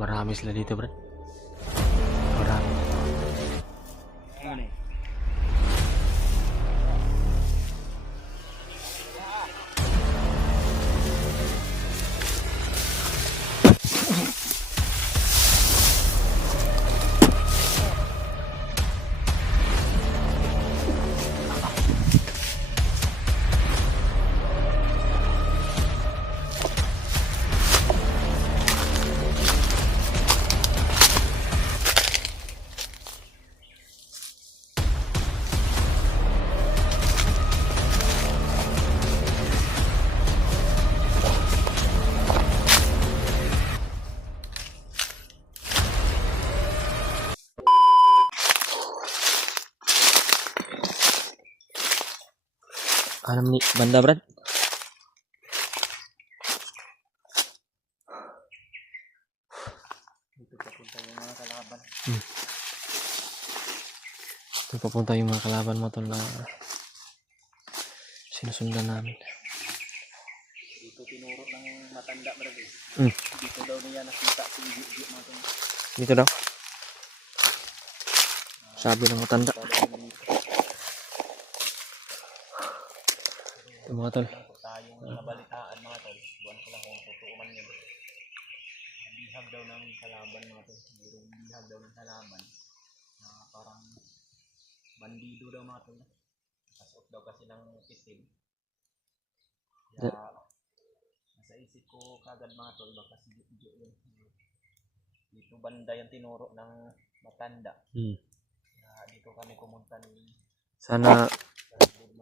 Marami sila dito, Brad. Marami. Anam ni banda, Brad. Dito papunta yung mga kalaban. Ito papunta yung mga kalaban mo tol na sinusundan namin. Dito tinuro ng matanda, Brad. Hmm. Dito daw niya nakita si Gigi mga tol. Dito daw. Sabi ng matanda. Ito mga tol. Tayong nabalitaan mga tol. Buwan ko lang kung totoo man yun. Bihag daw ng kalaban mga tol. Mayroong bihag daw ng kalaban. Na parang bandido daw mga tol. Kasot daw kasi ng itim. Kaya nasa isip ko kagad mga tol. Baka si Gigi yun. Dito banda yung tinuro ng matanda. Kaya dito kami pumunta ni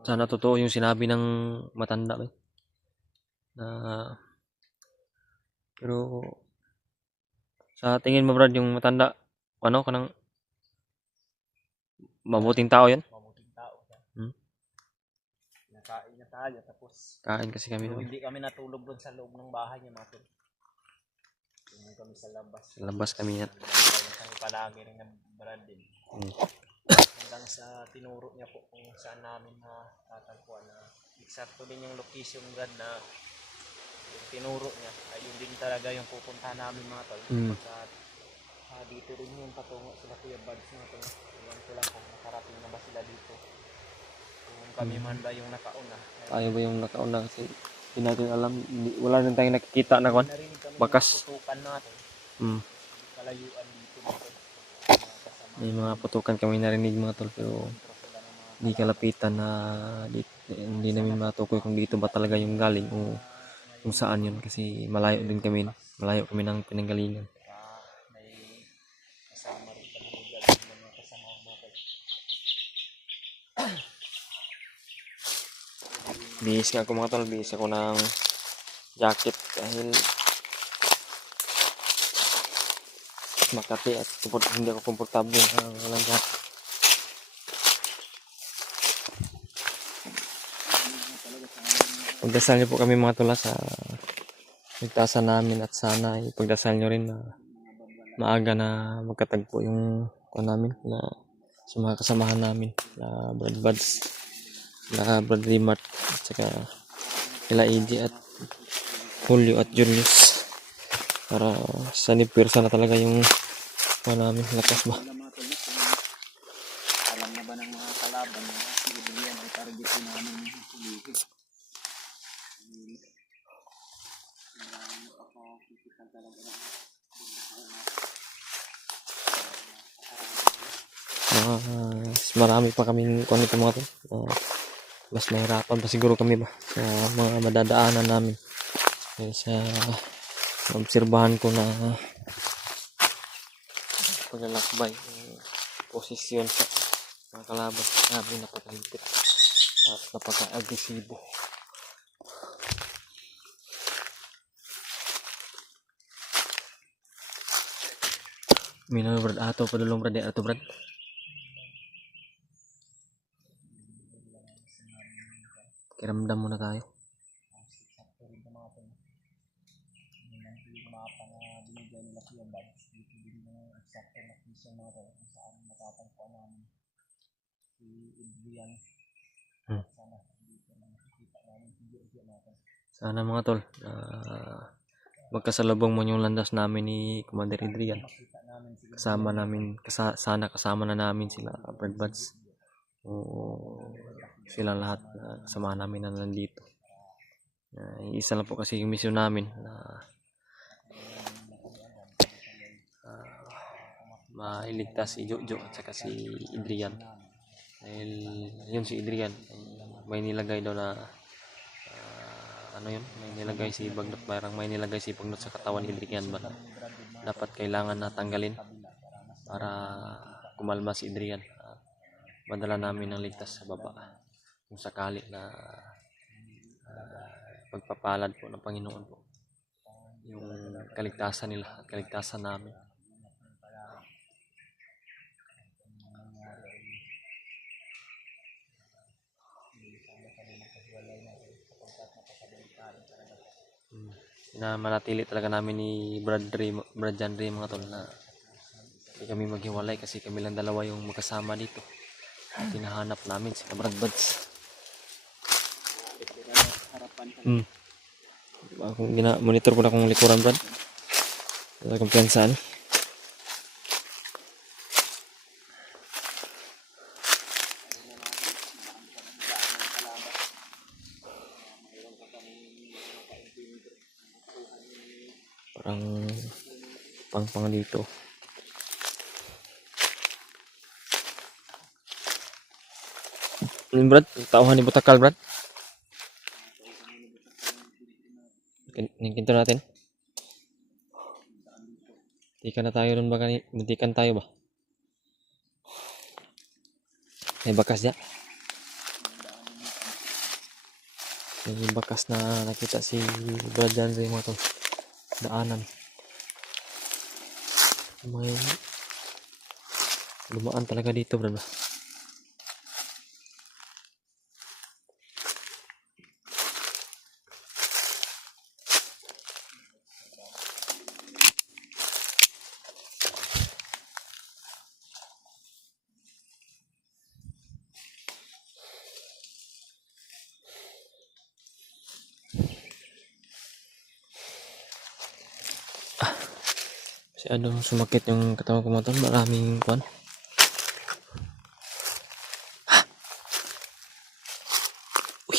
Sana totoo yung sinabi ng matanda, eh. Pero sa tingin mo, Brad, yung matanda ano kanang mabuting tao yan? mabuting tao siya. Nakain niya tayo tapos Kain kasi kami pero doon. hindi kami natulog doon sa loob ng bahay niya mga tol. Tingin kami sa labas. Sa labas kami yan. Kami palagi rin ng Brad din. Hanggang sa tinuro niya po kung saan namin tatagpuan na eksakto din yung location Brad na yung tinuro niya ay yun din talaga yung pupuntahan namin mga tol. Pagkat dito rin yung patungo sila Kuya Buds mga tol. Iwan ko lang kung nakarating na ba sila dito. Kung kami man ba yung nakauna. Tayo ba yung nakauna kasi hindi natin alam. Wala rin tayong nakikita na kwan. Narinig kami Bakas. mga putukan natin. Kalayuan dito mga tol. May mga putukan kami narinig mga tol pero hindi kalapitan na hindi namin matukoy kung dito ba talaga yung galing o kung saan yun kasi malayo din kami. Malayo kami ng pinanggalingan. May kasama rin kami ng mga kasama mga tol. Bihis nga ako mga tol. Bihis ako ng jacket dahil Makati at hindi ako komportable sa walang jacket. Pagdasal niyo po kami mga tula sa ligtasan namin at sana ipagdasal niyo rin na maaga na magkatagpo yung namin na sa mga kasamahan namin na Brad Buds, na Brad Rimart at saka nila AJ at Julio at Julius para sa nipwersa na talaga yung namin lakas ba. Alam na ba ng mga kalaban na si Adrian ay targetin namin yung puligid. Marami pa kaming kung ito mga to. Mas nahirapan pa siguro kami ba sa mga madadaanan namin. Kaya sa obserbahan ko na paglalakbay yung posisyon sa mga kalaban namin napakahigpit at napaka-agresibo. Minang Brad ato padulong Brad ato Brad. Kiramdam muna tayo. Binigyan nila Kuya Buds. Dito din yung eksakto na mission natin kung saan matatagpuan namin si Adrian. Sana dito na nakikita namin si Gigi natin. Sana mga tol magkasalubong mo yung landas namin ni Commander Adrian. Kasama na namin sila, Brad Buds. O sila lahat, kasama namin na nandito. Isa lang po kasi yung mission namin na mailigtas si Jojo at saka si Adrian. Dahil yun si Adrian ay may nilagay daw na may nilagay si Bagnot sa katawan ni Adrian ba na dapat kailangan na tanggalin para kumalma si Adrian. Madala namin ng ligtas sa baba kung sakali na pagpapalad po ng Panginoon po yung kaligtasan nila at kaligtasan namin. Na manatili talaga namin ni Brad John Ray mga tol na hindi kami maghiwalay kasi kami lang dalawa yung magkasama dito. At hinahanap namin si Brad Buds. Kung monitor ko na kung likuran Brad. Wala kang piyansaan. Parang pang dito. Brad, tauhan ni Butakal Brad. Kinto natin. Muntikan na tayo ron ba kani? Muntikan tayo ba? May bakas niya. May bakas na nakita si Brad John Ray mga tol. Daanan. May lumaan talaga dito Brad. Masyadong sumakit yung katawan ko mga tol. Maraming kwan. Uy!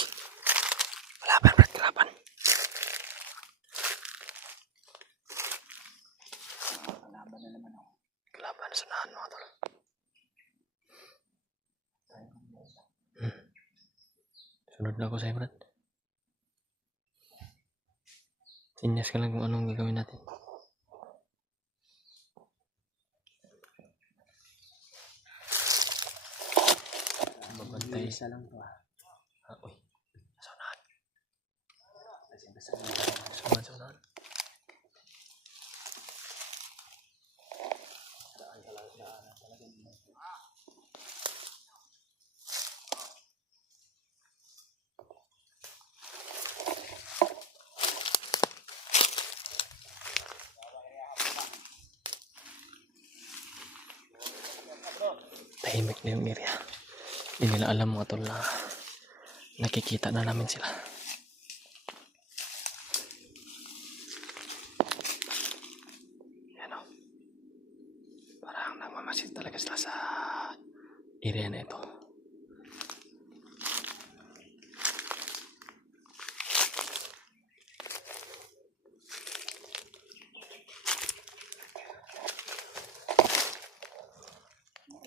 Kalaban Brad, kalaban. Kalaban na sunahan mga tol. Sunod na ako sa'yo Brad. Sinyas ka lang kung anong gagawin natin. Babantay. Isa lang to uy. Sunahan. Sunahan. Tahimik na yung area. Hindi nila alam mga tol na nakikita na namin sila. Yan o. Parang nagmamasid talaga sila sa area na ito.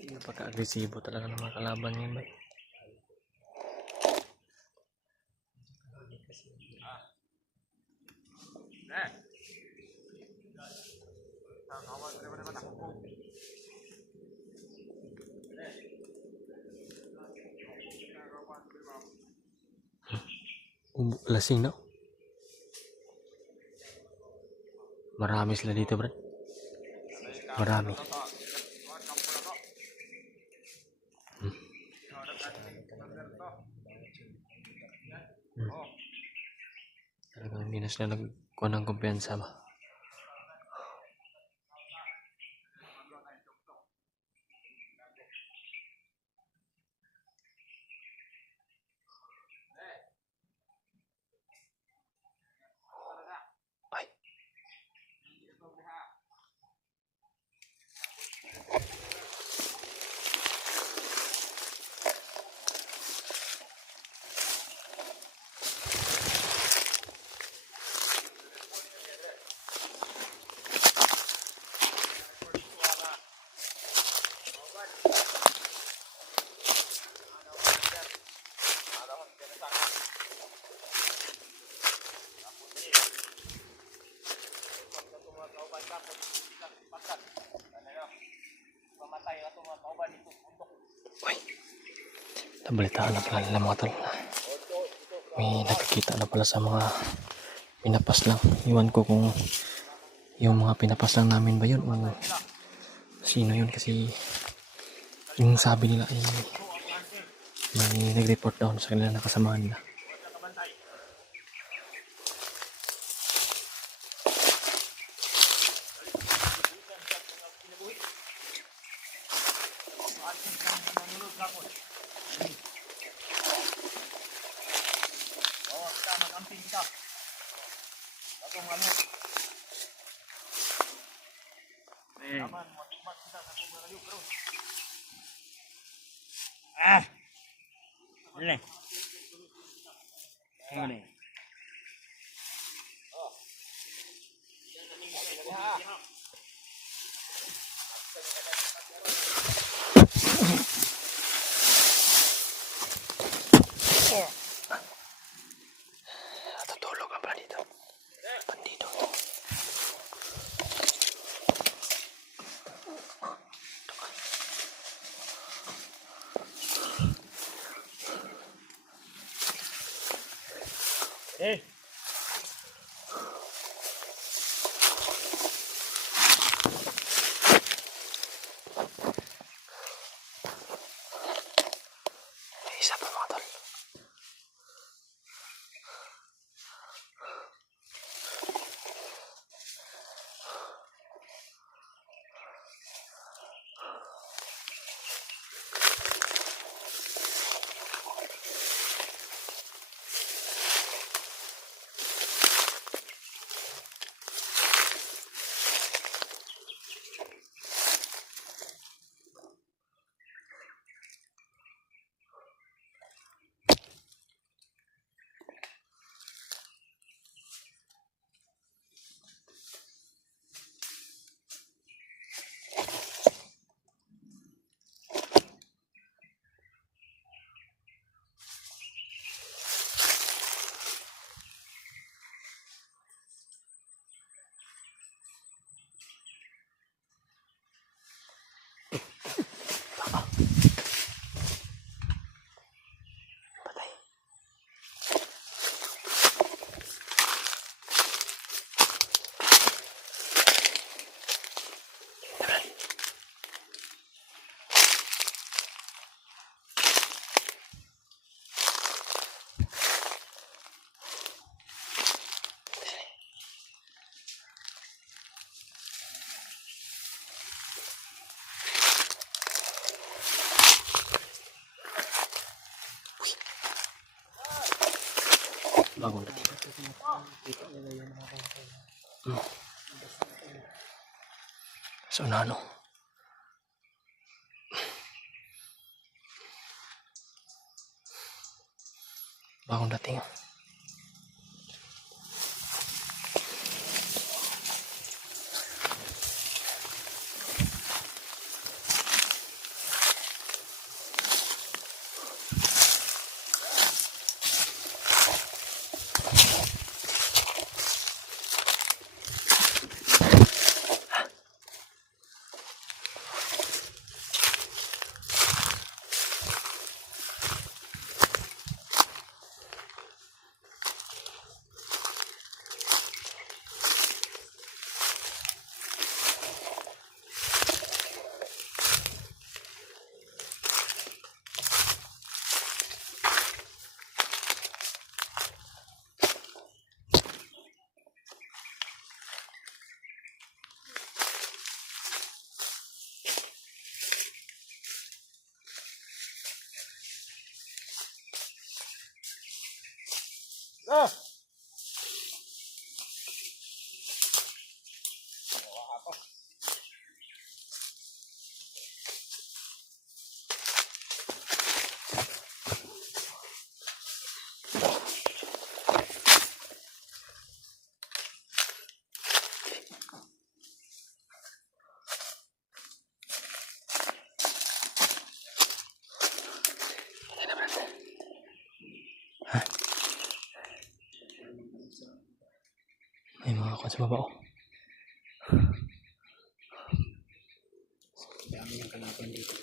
Napaka-agresibo talaga ng mga kalaban ngayon ba? Lasing na. Marami sila dito, Brad. Marami. Talagang hindi na sila nagkuha ng kumpiyansa ba? Ay, Nabalitaan na pala nila mga tol. May nakikita na pala sa mga pinapas lang. Iwan ko kung yung mga pinapas lang namin ba yun o sino yun, kasi yung sabi nila ay may nag-report down sa kanila na kasamahan nila. Ini. Ini. Natutulog ang pala dito. Bandito. Isa pa mga tol. Bagong dating. So na ano? Bagong dating. May mga kwan sa baba oh. Dami ng kalaban dito.